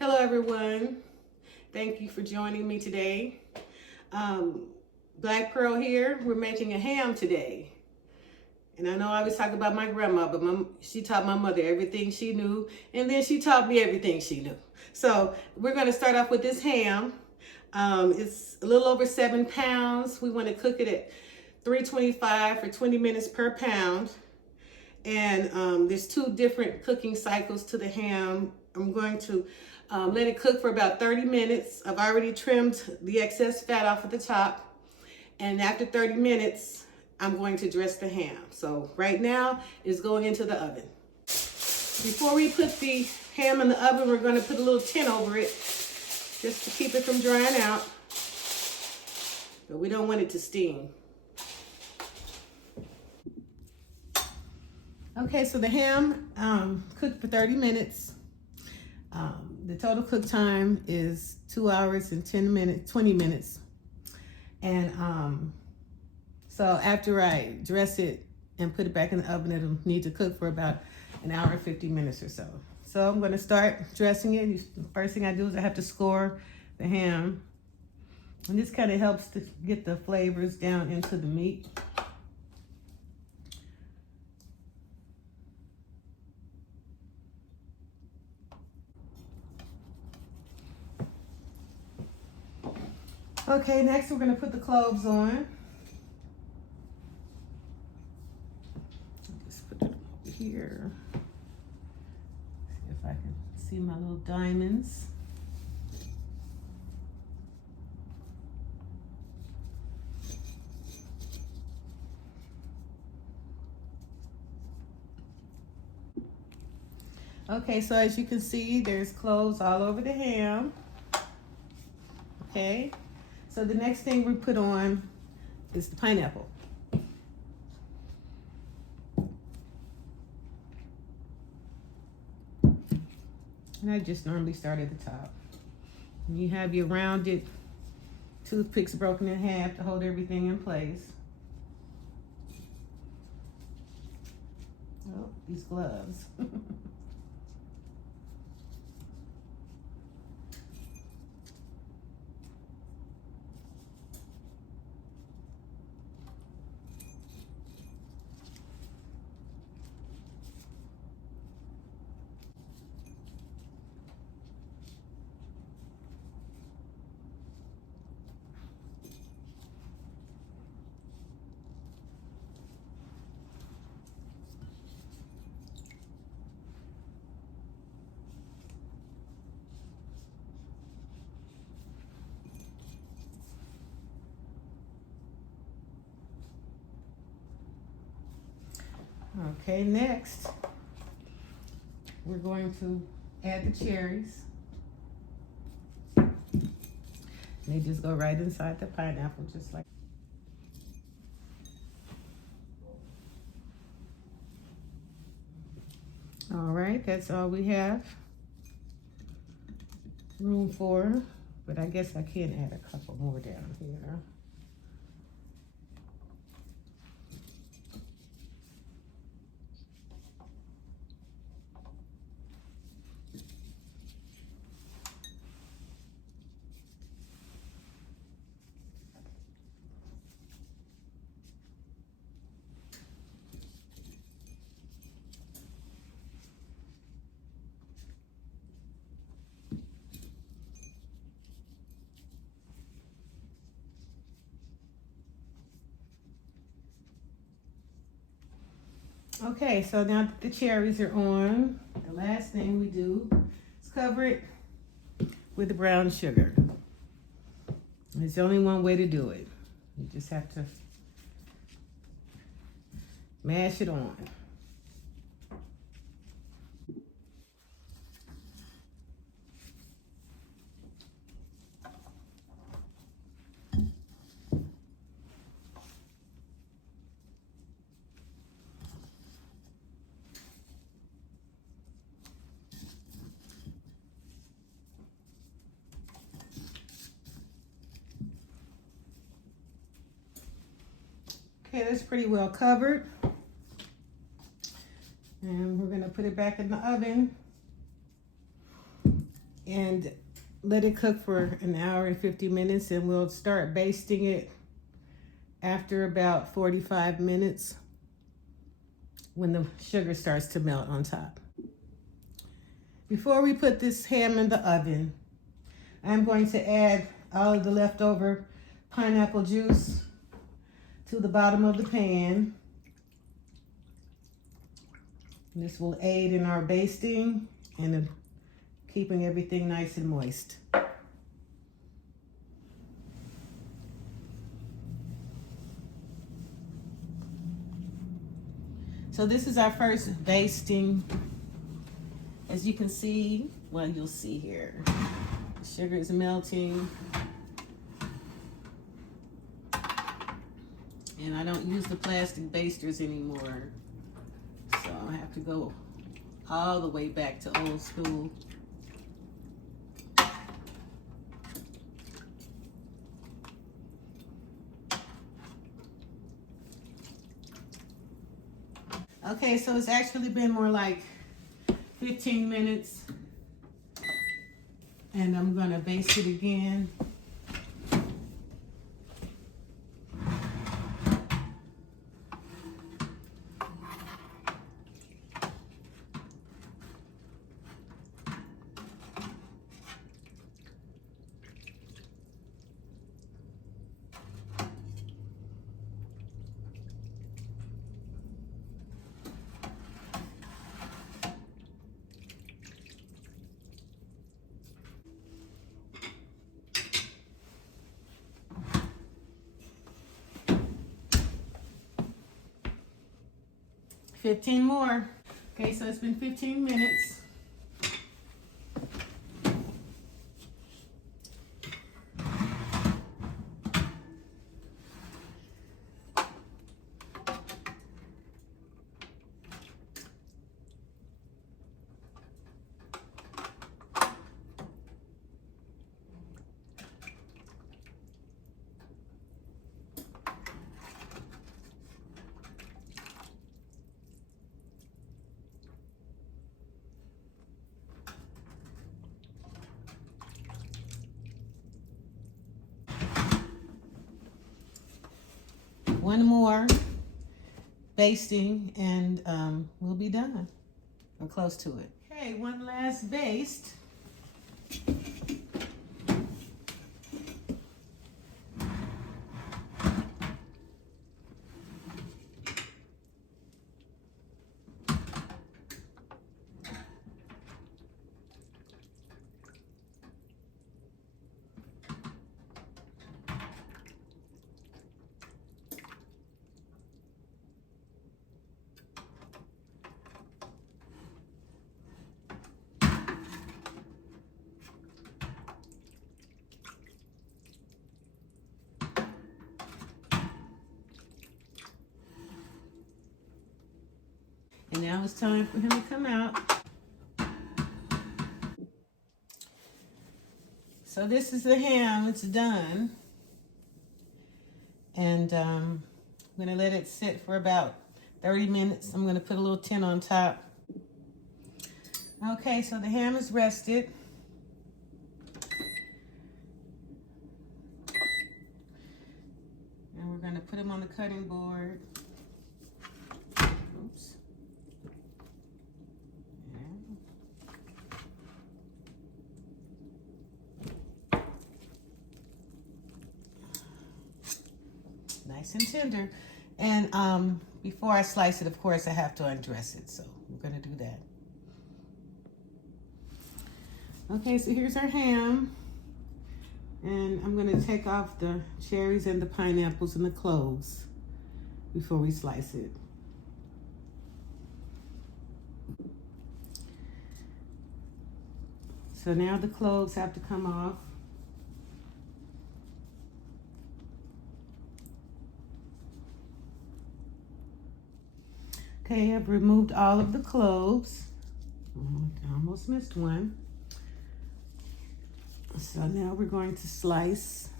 Hello everyone. Thank you for joining me today. Black Pearl here. We're making a ham today. And I know I always talk about my grandma, but she taught my mother everything she knew, and then she taught me everything she knew. So we're going to start off with this ham. It's a little over 7 pounds. We want to cook it at 325 for 20 minutes per pound. And there's 2 different cooking cycles to the ham. I'm going to let it cook for about 30 minutes. I've already trimmed the excess fat off at the top. And after 30 minutes, I'm going to dress the ham. So right now, it's going into the oven. Before we put the ham in the oven, we're going to put a little tin over it just to keep it from drying out. But we don't want it to steam. Okay, so the ham cooked for 30 minutes. The total cook time is 2 hours and 20 minutes. And so after I dress it and put it back in the oven, it'll need to cook for about an hour and 50 minutes or so. So I'm going to start dressing it. First thing I do is I have to score the ham. And this kind of helps to get the flavors down into the meat. Okay, next we're going to put the cloves on. Just put it over here. See if I can see my little diamonds. Okay, so as you can see, there's cloves all over the ham. Okay. So the next thing we put on is the pineapple. And I just normally start at the top. And you have your rounded toothpicks broken in half to hold everything in place. Oh, these gloves. Okay, next, we're going to add the cherries. They just go right inside the pineapple, just like. All right, that's all we have room for, but I guess I can add a couple more down here. Okay, so now that the cherries are on, the last thing we do is cover it with the brown sugar. There's only one way to do it. You just have to mash it on. Okay, that's pretty well covered. And we're gonna put it back in the oven and let it cook for an hour and 50 minutes, and we'll start basting it after about 45 minutes when the sugar starts to melt on top. Before we put this ham in the oven, I'm going to add all of the leftover pineapple juice to the bottom of the pan. This will aid in our basting and keeping everything nice and moist. So this is our first basting. As you can see, well, you'll see here, the sugar is melting. And I don't use the plastic basters anymore. So I have to go all the way back to old school. Okay, so it's actually been more like 15 minutes. And I'm gonna baste it again. Fifteen more. Okay, so it's been 15 minutes. One more basting and we'll be done. We're close to it. Okay, one last baste. And now it's time for him to come out. So this is the ham, it's done. And I'm gonna let it sit for about 30 minutes. I'm gonna put a little tin on top. Okay, so the ham is rested. And we're gonna put him on the cutting board. Oops. Nice and tender. And before I slice it, of course, I have to undress it. So we're gonna do that. Okay, so here's our ham. And I'm gonna take off the cherries and the pineapples and the cloves before we slice it. So now the cloves have to come off. Okay, I've removed all of the cloves. I almost missed one. So now we're going to slice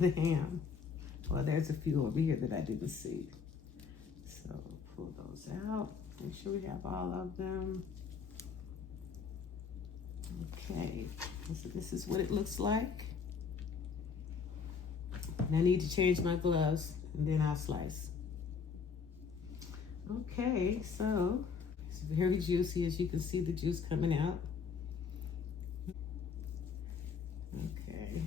the ham. Well, there's a few over here that I didn't see. So pull those out. Make sure we have all of them. Okay. So this is what it looks like. And I need to change my gloves and then I'll slice. Okay, so it's very juicy, as you can see the juice coming out. Okay.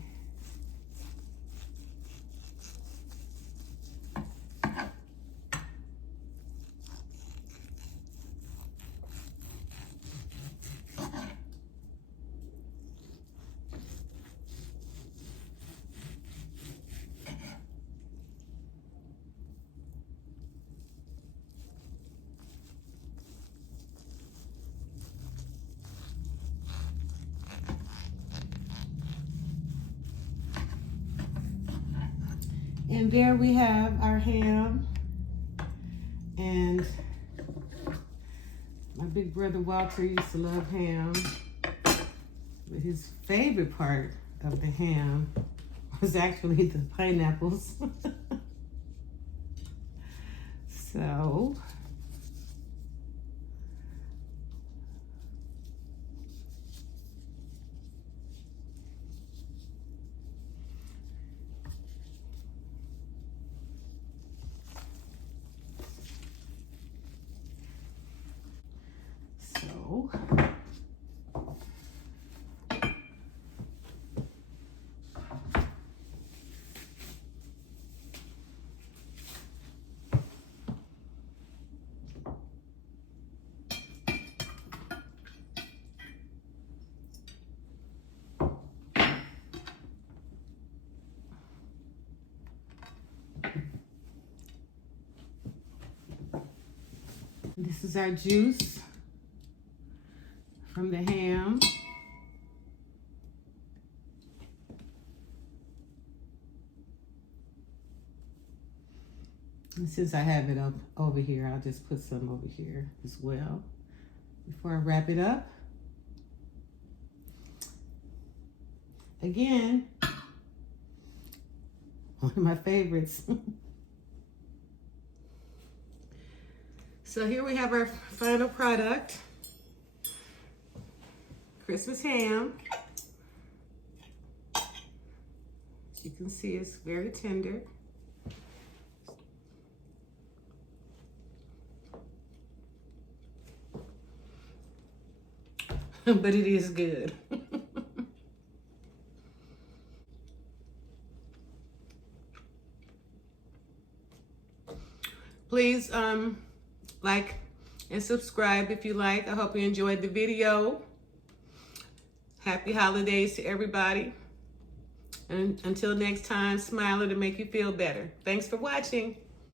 And there we have our ham. And my big brother Walter used to love ham. But his favorite part of the ham was actually the pineapples. So this is our juice from the ham. And since I have it up over here, I'll just put some over here as well before I wrap it up. Again, one of my favorites. So here we have our final product, Christmas ham. As you can see, it's very tender. But it is good. Please like and subscribe if you like. I hope you enjoyed the video. Happy holidays to everybody. And until next time, smile to make you feel better. Thanks for watching.